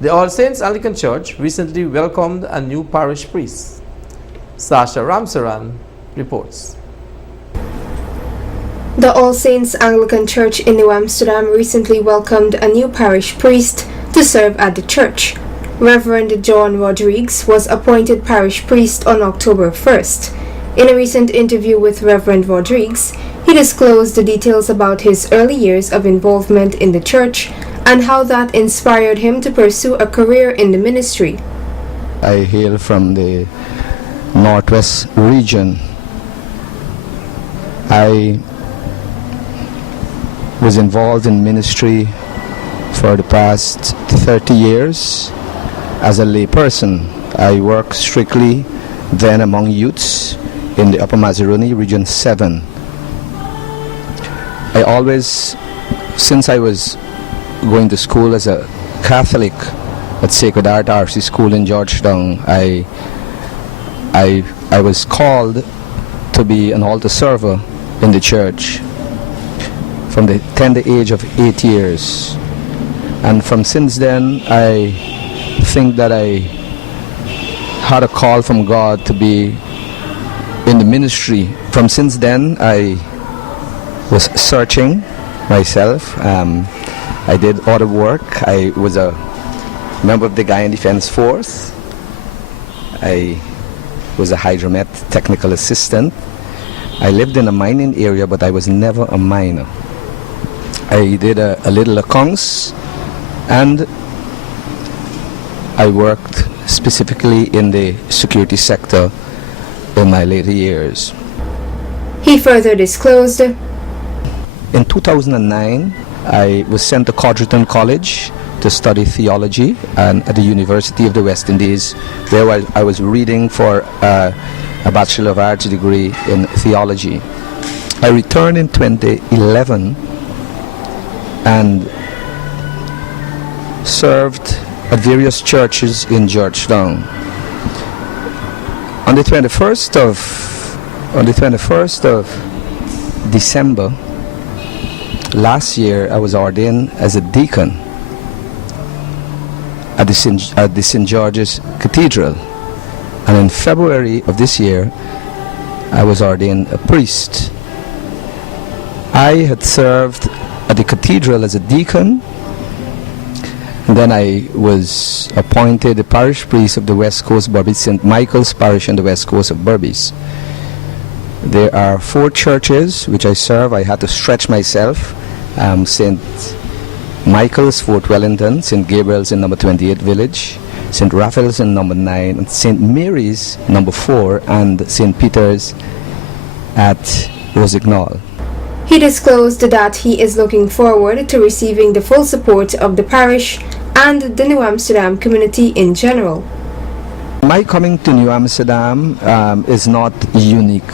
The All Saints Anglican Church recently welcomed a new parish priest. Sasha Ramsaran reports. The All Saints Anglican Church in New Amsterdam recently welcomed a new parish priest to serve at the church. Reverend John Rodriguez was appointed parish priest on October 1st. In a recent interview with Reverend Rodriguez, he disclosed the details about his early years of involvement in the church and how that inspired him to pursue a career in the ministry. I hail from the Northwest region. I was involved in ministry for the past 30 years as a layperson. I worked strictly then among youths in the Upper Mazaruni Region 7. I always, since I was going to school as a Catholic at Sacred Heart RC School in Georgetown, I was called to be an altar server in the church from the tender age of 8 years. And from since then, I think that I had a call from God to be in the ministry. From since then, I was searching myself. I did other work. I was a member of the Guyana Defense Force. I was a hydromet technical assistant. I lived in a mining area, but I was never a miner. I did a little accounts, and I worked specifically in the security sector in my later years. He further disclosed, in 2009, I was sent to Codrington College to study theology and at the University of the West Indies, where I was reading for a Bachelor of Arts degree in theology. I returned in 2011 and served at various churches in Georgetown. On the 21st of December last year, I was ordained as a deacon at the St. George's Cathedral, and in February of this year, I was ordained a priest. I had served at the cathedral as a deacon, and then I was appointed the parish priest of the West Coast Berbice, St. Michael's Parish on the West Coast of Berbice. There are 4 churches which I serve. I had to stretch myself. St. Michael's, Fort Wellington, St. Gabriel's in number 28 Village, St. Raphael's in number 9, and St. Mary's number 4, and St. Peter's at Rosignol. he disclosed that he is looking forward to receiving the full support of the parish and the New Amsterdam community in general. My coming to New Amsterdam is not unique.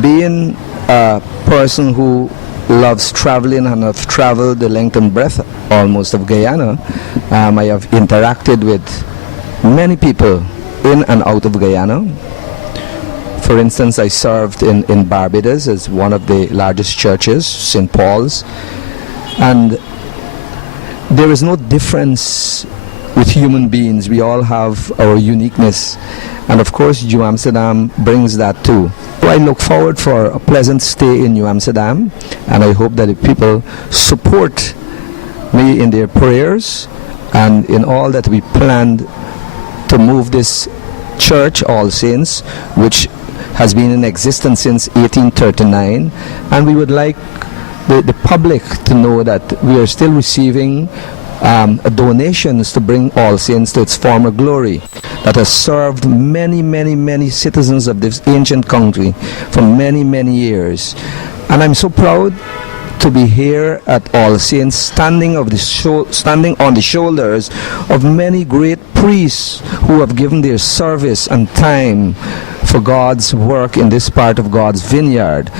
Being a person who loves traveling and have traveled the length and breadth almost of Guyana, I have interacted with many people in and out of Guyana. For instance, I served in Barbados as one of the largest churches, St. Paul's, and there is no difference with human beings. We all have our uniqueness, and of course New Amsterdam brings that too. So I look forward for a pleasant stay in New Amsterdam, and I hope that the people support me in their prayers and in all that we planned to move this church, All Saints, which has been in existence since 1839, and we would like the public to know that we are still receiving donations to bring All Saints to its former glory, that has served many citizens of this ancient country for many years. And I'm so proud to be here at All Saints, standing on the shoulders of many great priests who have given their service and time for God's work in this part of God's vineyard.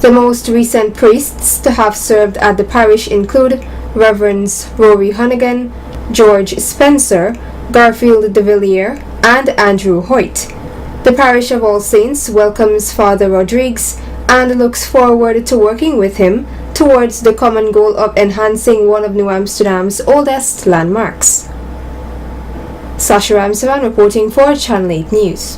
The most recent priests to have served at the parish include Reverends Rory Hunnigan, George Spencer, Garfield de Villiers, and Andrew Hoyt. The parish of All Saints welcomes Father Rodriguez and looks forward to working with him towards the common goal of enhancing one of New Amsterdam's oldest landmarks. Sasha Ramsaran reporting for Channel 8 News.